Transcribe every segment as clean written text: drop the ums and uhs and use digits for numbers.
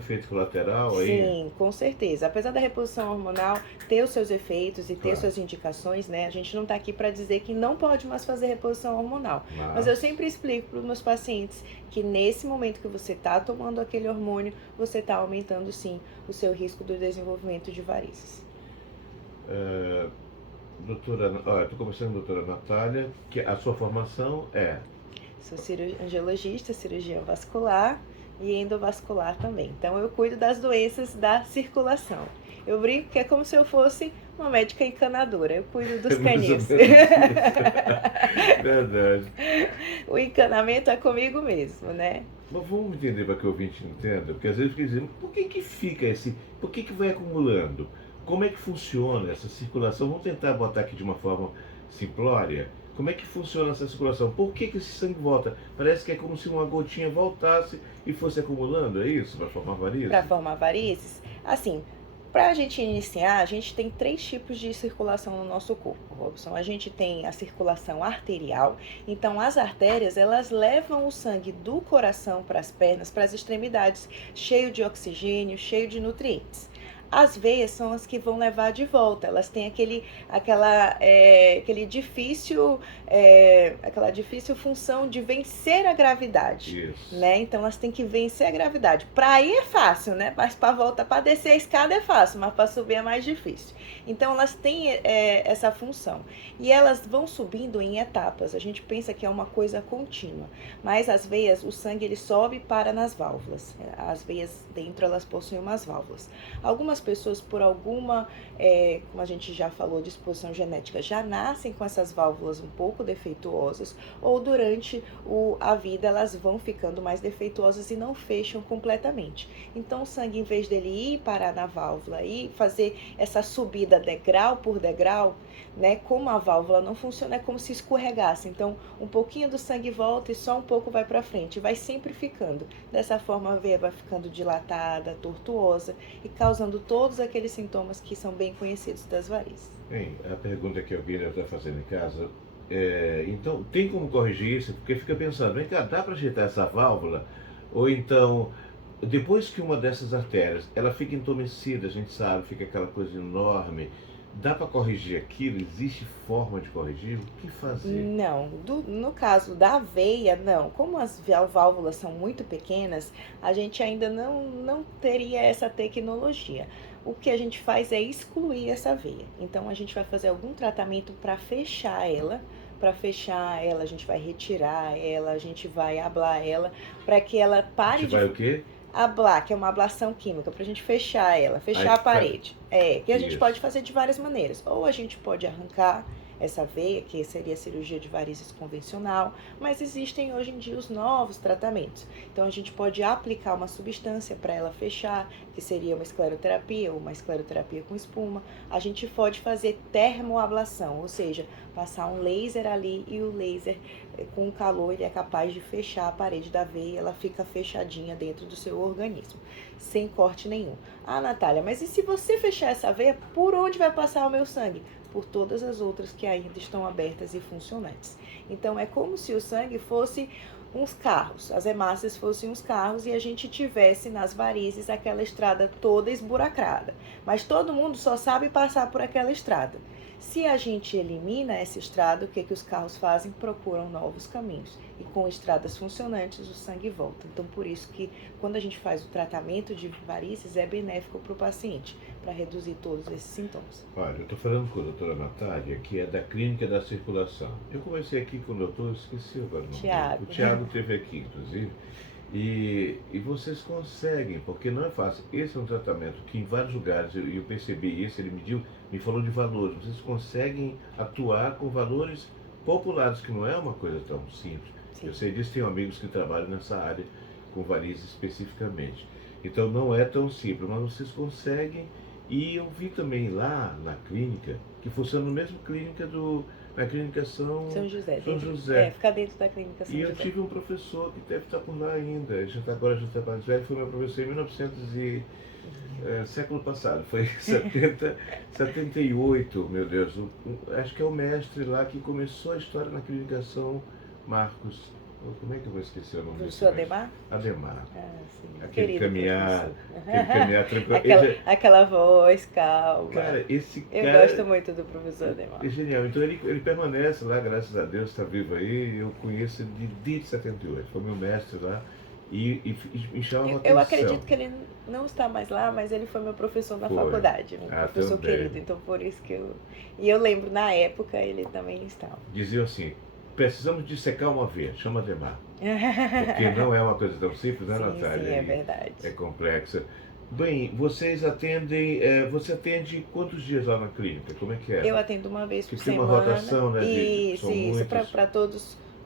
efeito colateral aí? Sim, com certeza. Apesar da reposição hormonal ter os seus efeitos e ter Claro. suas indicações, né? A gente não está aqui para dizer que não pode mais fazer reposição hormonal. Mas eu Mas, sempre explico para os meus pacientes que nesse momento que você está tomando aquele hormônio, você está aumentando sim o seu risco do desenvolvimento de varizes. doutora, olha, estou conversando com a doutora Natália, que a sua formação é Sou angiologista, cirurgiã vascular e endovascular também. Então eu cuido das doenças da circulação. Eu brinco que é como se eu fosse uma médica encanadora. Eu cuido dos mais ou caninhos. menos isso. Verdade. O encanamento é comigo mesmo, né? Mas vamos entender para que o ouvinte entenda, porque às vezes fica dizendo, por que que fica esse, por que que vai acumulando? Como é que funciona essa circulação? Vamos tentar botar aqui de uma forma simplória. Como é que funciona essa circulação? Por que que esse sangue volta? Parece que é como se uma gotinha voltasse e fosse acumulando, é isso? Para formar Para varizes? formar varizes. Assim, para a gente iniciar, a gente tem 3 tipos de circulação no nosso corpo, Robson. A gente tem a circulação arterial, então as artérias elas levam o sangue do coração para as pernas, para as extremidades, cheio de oxigênio, cheio de nutrientes. As veias são as que vão levar de volta, elas têm aquela difícil função de vencer a gravidade. Isso. Né? Então elas têm que vencer a gravidade. Para ir é fácil, né? Mas para voltar, para descer a escada é fácil, mas para subir é mais difícil. Então elas têm essa função e elas vão subindo em etapas. A gente pensa que é uma coisa contínua, mas as veias, o sangue ele sobe e para nas válvulas. As veias dentro elas possuem umas válvulas. Algumas pessoas por alguma, como a gente já falou, disposição genética, já nascem com essas válvulas um pouco defeituosas ou durante a vida elas vão ficando mais defeituosas e não fecham completamente. Então o sangue, em vez dele ir parar na válvula e fazer essa subida degrau por degrau, né, como a válvula não funciona, é como se escorregasse. Então um pouquinho do sangue volta e só um pouco vai para frente, vai sempre ficando. Dessa forma a veia vai ficando dilatada, tortuosa e causando todos aqueles sintomas que são bem conhecidos das varizes. Bem, a pergunta que alguém deve estar fazendo em casa então, tem como corrigir isso? Porque fica pensando, vem cá, dá para ajeitar essa válvula? Ou então, depois que uma dessas artérias, ela fica entumecida, a gente sabe, fica aquela coisa enorme, dá para corrigir aquilo? Existe forma de corrigir? O que fazer? Não, no caso da veia, não. Como as válvulas são muito pequenas, a gente ainda não teria essa tecnologia. O que a gente faz é excluir essa veia. Então a gente vai fazer algum tratamento para fechar ela. Para fechar ela, a gente vai retirar ela, a gente vai ablar ela, para que ela A pare gente de vai o quê? ablar, que é uma ablação química, para a gente fechar ela, Aí, fechar a parede. Que a gente isso. pode fazer de várias maneiras. Ou a gente pode arrancar essa veia, que seria a cirurgia de varizes convencional, mas existem hoje em dia os novos tratamentos. Então a gente pode aplicar uma substância para ela fechar, que seria uma escleroterapia ou uma escleroterapia com espuma. A gente pode fazer termoablação, ou seja, passar um laser ali e o laser com o calor ele é capaz de fechar a parede da veia, ela fica fechadinha dentro do seu organismo, sem corte nenhum. Ah, Natália, mas e se você fechar essa veia, por onde vai passar o meu sangue? Por todas as outras que ainda estão abertas e funcionantes. Então é como se o sangue fosse uns carros, as hemácias fossem uns carros e a gente tivesse nas varizes aquela estrada toda esburacada. Mas todo mundo só sabe passar por aquela estrada. Se a gente elimina essa estrada, o que os carros fazem? Procuram novos caminhos. E com estradas funcionantes, o sangue volta. Então, por isso que quando a gente faz o tratamento de varizes, é benéfico para o paciente, para reduzir todos esses sintomas. Olha, eu estou falando com a doutora Natália, que é da Clínica da Circulação. Eu conversei aqui com o doutor, esqueci agora o nome dele. Tiago. O Tiago esteve aqui, inclusive. E vocês conseguem, porque não é fácil. Esse é um tratamento que em vários lugares eu percebi isso, ele mediu, me falou de valores. Vocês conseguem atuar com valores populares, que não é uma coisa tão simples. Sim. Eu sei disso, tenho amigos que trabalham nessa área, com varizes especificamente. Então não é tão simples, mas vocês conseguem. E eu vi também lá na clínica, que funciona na mesma clínica na clínica São José. São José. Fica dentro da clínica São E José. eu tive um professor que deve estar por lá ainda, agora já está mais velho, foi meu professor em 1900 século passado, foi 78, meu Deus. Acho que é o mestre lá que começou a história na clínica São Marcos. Como é que eu vou esquecer o nome desse Professor médico? Ademar? Ademar. Ah, sim. Aquele Querido caminhar, professor. aquele caminhar tranquilo. Aquela voz calma. Cara, esse Eu gosto cara muito do professor Ademar. é genial. Então ele permanece lá, graças a Deus, está vivo aí. Eu conheço ele desde 78. Foi meu mestre lá e me chamava Eu atenção. acredito que ele não está mais lá, mas ele foi meu professor na Foi. faculdade, um Ah, professor também. querido, então por isso que eu. E eu lembro, na época, ele também estava. Diziam assim, precisamos dissecar uma veia, chama Ademar. Porque não é uma coisa tão simples, né, Sim, Natália? sim, é E verdade. é complexa. Bem, vocês atendem, você atende quantos dias lá na clínica? Como é que é? Eu atendo uma vez por Porque tem uma semana. rotação, né? São Isso, muitos.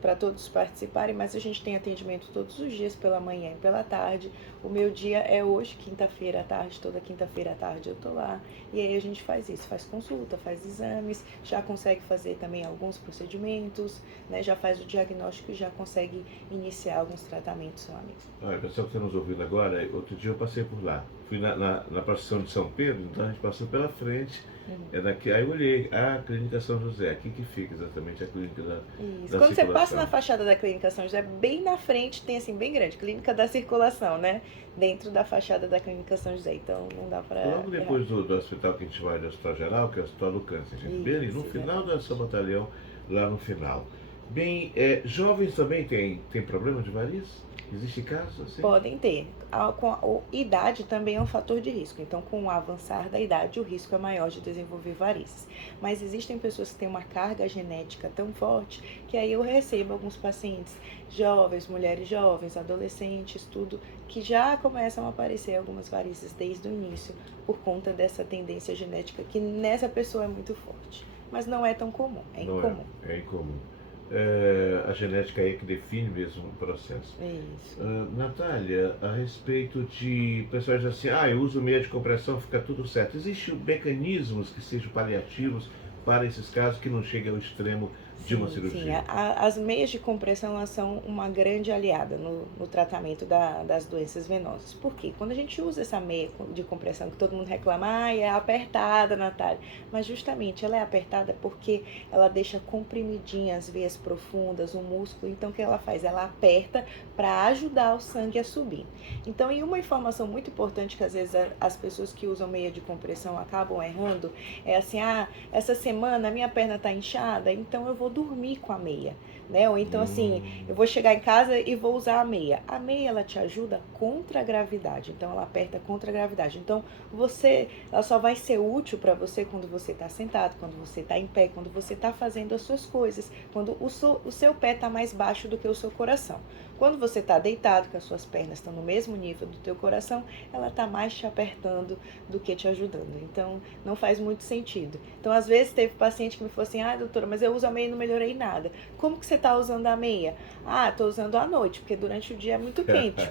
para todos participarem, mas a gente tem atendimento todos os dias pela manhã e pela tarde. O meu dia é hoje, quinta-feira à tarde, toda quinta-feira à tarde eu tô lá. E aí a gente faz isso, faz consulta, faz exames, já consegue fazer também alguns procedimentos, né? Já faz o diagnóstico e já consegue iniciar alguns tratamentos lá mesmo. Olha, pessoal que está nos ouvindo agora, outro dia eu passei por lá. Fui na procissão de São Pedro, então a gente passou pela frente. É daqui, aí eu olhei, Clínica São José, aqui que fica exatamente a clínica Isso. da Quando você passa na circulação. fachada da Clínica São José, bem na frente tem assim, bem grande, Clínica da Circulação, né? Dentro da fachada da Clínica São José. Então não dá pra Logo errar. depois do hospital que a gente vai, do Hospital Geral, que é o Hospital do Câncer, gente. Bem ali, no Isso, final do exatamente. São Batalhão, lá no final. Bem, jovens também tem problema de varizes? Existe casos assim? Podem ter. Idade também é um fator de risco. Então, com o avançar da idade, o risco é maior de desenvolver varizes. Mas existem pessoas que têm uma carga genética tão forte que aí eu recebo alguns pacientes jovens, mulheres jovens, adolescentes, tudo, que já começam a aparecer algumas varizes desde o início por conta dessa tendência genética que nessa pessoa é muito forte. Mas não é tão comum, é Não incomum. é incomum. A genética é que define mesmo o processo. Isso. Natália, a respeito de pessoas dizem assim, eu uso meia de compressão, fica tudo certo. Existem mecanismos que sejam paliativos para esses casos que não cheguem ao extremo de uma Sim, sim. cirurgia? As meias de compressão elas são uma grande aliada no tratamento das doenças venosas. Por quê? Quando a gente usa essa meia de compressão, que todo mundo reclama, é apertada, Natália. Mas justamente ela é apertada porque ela deixa comprimidinha as veias profundas, o músculo. Então o que ela faz? Ela aperta para ajudar o sangue a subir. Então, e uma informação muito importante que às vezes as pessoas que usam meia de compressão acabam errando é assim, essa semana a minha perna está inchada, então eu vou dormir com a meia, né? Ou então assim, eu vou chegar em casa e vou usar a meia. A meia ela te ajuda contra a gravidade, então ela aperta contra a gravidade. Então ela só vai ser útil para você quando você está sentado, quando você está em pé, quando você está fazendo as suas coisas, quando o seu pé está mais baixo do que o seu coração. Quando você está deitado, que as suas pernas estão no mesmo nível do teu coração, ela está mais te apertando do que te ajudando. Então, não faz muito sentido. Então, às vezes, teve paciente que me falou assim, doutora, mas eu uso a meia e não melhorei nada. Como que você está usando a meia? Estou usando à noite, porque durante o dia é muito quente.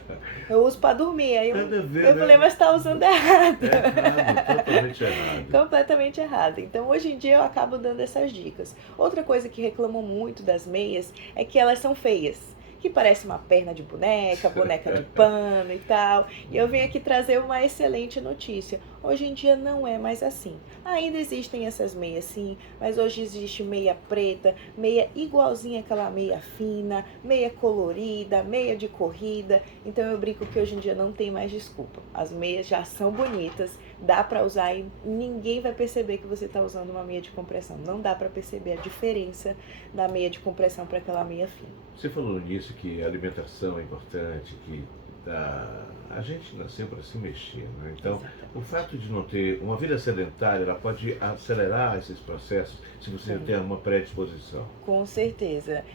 Eu uso para dormir. Aí Nada a ver, eu falei, né? mas está usando errado. Errado, totalmente errado. Completamente errado. Então, hoje em dia, eu acabo dando essas dicas. Outra coisa que reclamam muito das meias é que elas são feias. Que parece uma perna de boneca de pano e tal. E eu vim aqui trazer uma excelente notícia. Hoje em dia não é mais assim. Ainda existem essas meias sim, mas hoje existe meia preta, meia igualzinha àquela meia fina, meia colorida, meia de corrida. Então eu brinco que hoje em dia não tem mais desculpa. As meias já são bonitas, dá para usar e ninguém vai perceber que você está usando uma meia de compressão. Não dá para perceber a diferença da meia de compressão para aquela meia fina. Você falou nisso que a alimentação é importante, que a gente nasceu para se mexer, né? Então, Exatamente. o fato de não ter uma vida sedentária, ela pode acelerar esses processos se você tem uma predisposição. Com certeza.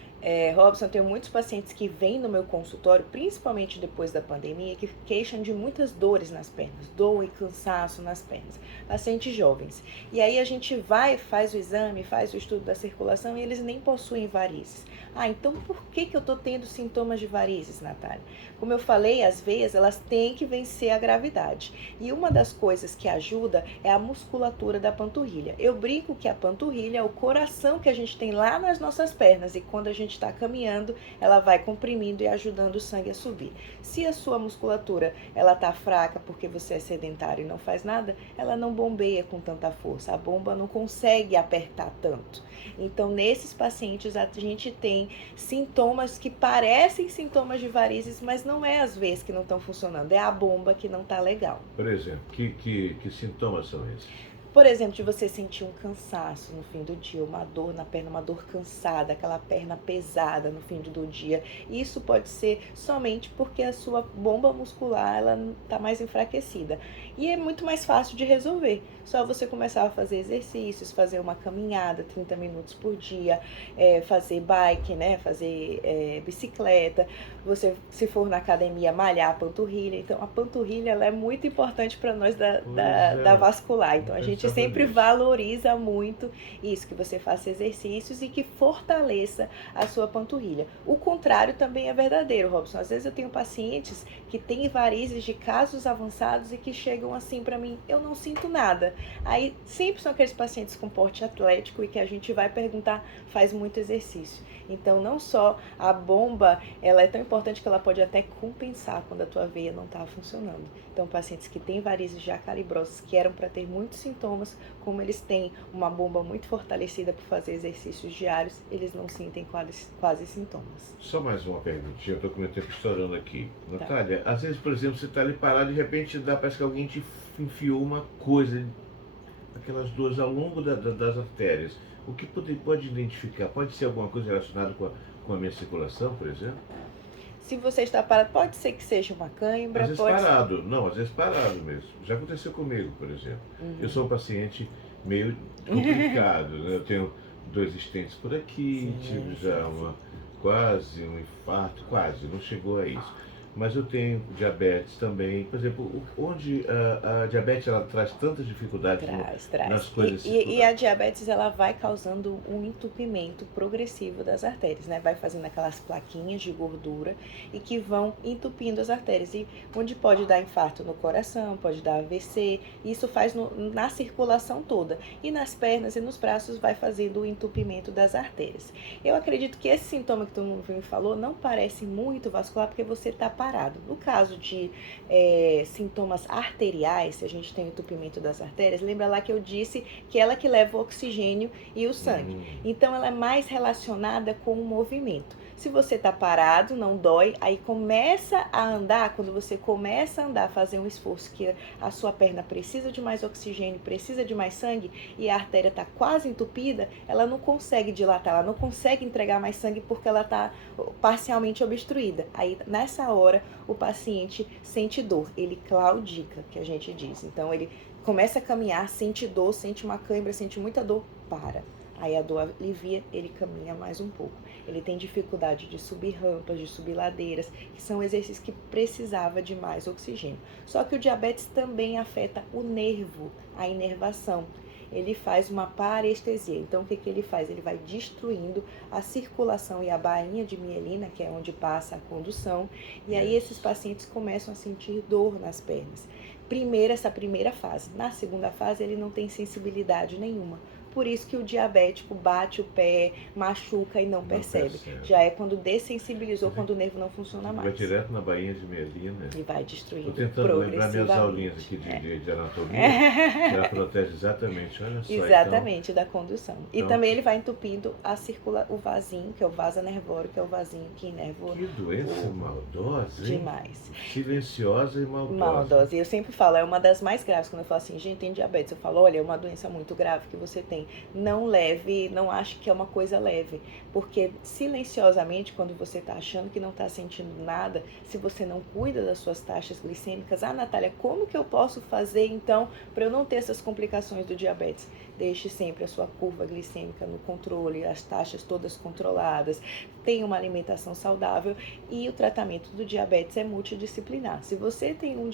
Robson, eu tenho muitos pacientes que vêm no meu consultório, principalmente depois da pandemia, que queixam de muitas dores nas pernas, dor e cansaço nas pernas, pacientes jovens. E aí a gente faz o exame, faz o estudo da circulação e eles nem possuem varizes. Então por que eu estou tendo sintomas de varizes, Natália? Como eu falei, as veias, elas tem que vencer a gravidade. E uma das coisas que ajuda é a musculatura da panturrilha. Eu brinco que a panturrilha é o coração que a gente tem lá nas nossas pernas e quando a gente está caminhando, ela vai comprimindo e ajudando o sangue a subir. Se a sua musculatura ela está fraca porque você é sedentário e não faz nada, ela não bombeia com tanta força. A bomba não consegue apertar tanto. Então, nesses pacientes, a gente tem sintomas que parecem sintomas de varizes, mas não é às vezes que não estão funcionando, é a bomba que não está legal. Por exemplo, que sintomas são esses? Por exemplo, de você sentir um cansaço no fim do dia, uma dor na perna, uma dor cansada, aquela perna pesada no fim do dia. Isso pode ser somente porque a sua bomba muscular ela está mais enfraquecida. E é muito mais fácil de resolver. Só você começar a fazer exercícios, fazer uma caminhada 30 minutos por dia, fazer bike, né? Fazer bicicleta. Você, se for na academia, malhar a panturrilha. Então, a panturrilha ela é muito importante para nós da vascular. Então, a gente sempre valoriza muito isso, que você faça exercícios e que fortaleça a sua panturrilha. O contrário também é verdadeiro, Robson. Às vezes eu tenho pacientes que têm varizes de casos avançados e que chegam assim para mim, eu não sinto nada. Aí sempre são aqueles pacientes com porte atlético e que a gente vai perguntar, faz muito exercício. Então, não só a bomba, ela é tão importante que ela pode até compensar quando a tua veia não está funcionando. Então, pacientes que têm varizes já calibrosas, que eram para ter muitos sintomas, como eles têm uma bomba muito fortalecida por fazer exercícios diários, eles não sentem quase sintomas. Só mais uma perguntinha, eu estou com o meu tempo estourando aqui. Tá. Natália, às vezes, por exemplo, você está ali parado e de repente parece que alguém te enfiou uma coisa, aquelas dores ao longo das artérias. O que pode identificar? Pode ser alguma coisa relacionada com a minha circulação, por exemplo? Se você está parado, pode ser que seja uma cãibra, Às vezes pode parado, não, às vezes parado mesmo. Já aconteceu comigo, por exemplo. Eu sou um paciente meio complicado, né? Eu tenho 2 estentes por aqui, tive já quase um infarto, quase, não chegou a isso. Mas eu tenho diabetes também. Por exemplo, onde a diabetes ela traz tantas dificuldades traz. nas coisas E a diabetes ela vai causando um entupimento progressivo das artérias, né? Vai fazendo aquelas plaquinhas de gordura e que vão entupindo as artérias. E onde pode dar infarto no coração, pode dar AVC, isso faz na circulação toda. E nas pernas e nos braços vai fazendo o entupimento das artérias. Eu acredito que esse sintoma que tu me falou não parece muito vascular porque você está parado. No caso de sintomas arteriais, se a gente tem entupimento das artérias, lembra lá que eu disse que ela que leva o oxigênio e o sangue. Então, ela é mais relacionada com o movimento. Se você está parado, não dói, aí começa a andar, quando você começa a andar, fazer um esforço que a sua perna precisa de mais oxigênio, precisa de mais sangue e a artéria está quase entupida, ela não consegue dilatar, ela não consegue entregar mais sangue porque ela está parcialmente obstruída. Aí, nessa hora, o paciente sente dor, ele claudica, que a gente diz. Então, ele começa a caminhar, sente dor, sente uma cãibra, sente muita dor, para. Aí a dor alivia, ele caminha mais um pouco. Ele tem dificuldade de subir rampas, de subir ladeiras, que são exercícios que precisava de mais oxigênio. Só que o diabetes também afeta o nervo, a inervação. Ele faz uma parestesia. Então, o que ele faz? Ele vai destruindo a circulação e a bainha de mielina, que é onde passa a condução. E aí, esses pacientes começam a sentir dor nas pernas. Essa primeira fase. Na segunda fase, ele não tem sensibilidade nenhuma. Por isso que o diabético bate o pé, machuca e não percebe. Já é quando dessensibilizou, quando o nervo não funciona mais. Vai direto na bainha de mielina. E vai destruindo. Estou tentando lembrar minhas aulinhas aqui de anatomia, que ela protege exatamente, olha só. Exatamente, então, da condução. E então, também ele vai entupindo o vasinho, que é o vaso nervório, que é o vasinho que inerva. Que doença maldosa, hein? Demais. Silenciosa e maldosa. Maldosa. E eu sempre falo, é uma das mais graves. Quando eu falo assim, gente, tem diabetes, eu falo, olha, é uma doença muito grave que você tem. Não leve, não ache que é uma coisa leve. Porque silenciosamente, quando você está achando que não está sentindo nada, se você não cuida das suas taxas glicêmicas, Natália, como que eu posso fazer então para eu não ter essas complicações do diabetes? Deixe sempre a sua curva glicêmica no controle, as taxas todas controladas, tenha uma alimentação saudável e o tratamento do diabetes é multidisciplinar. Se você tem um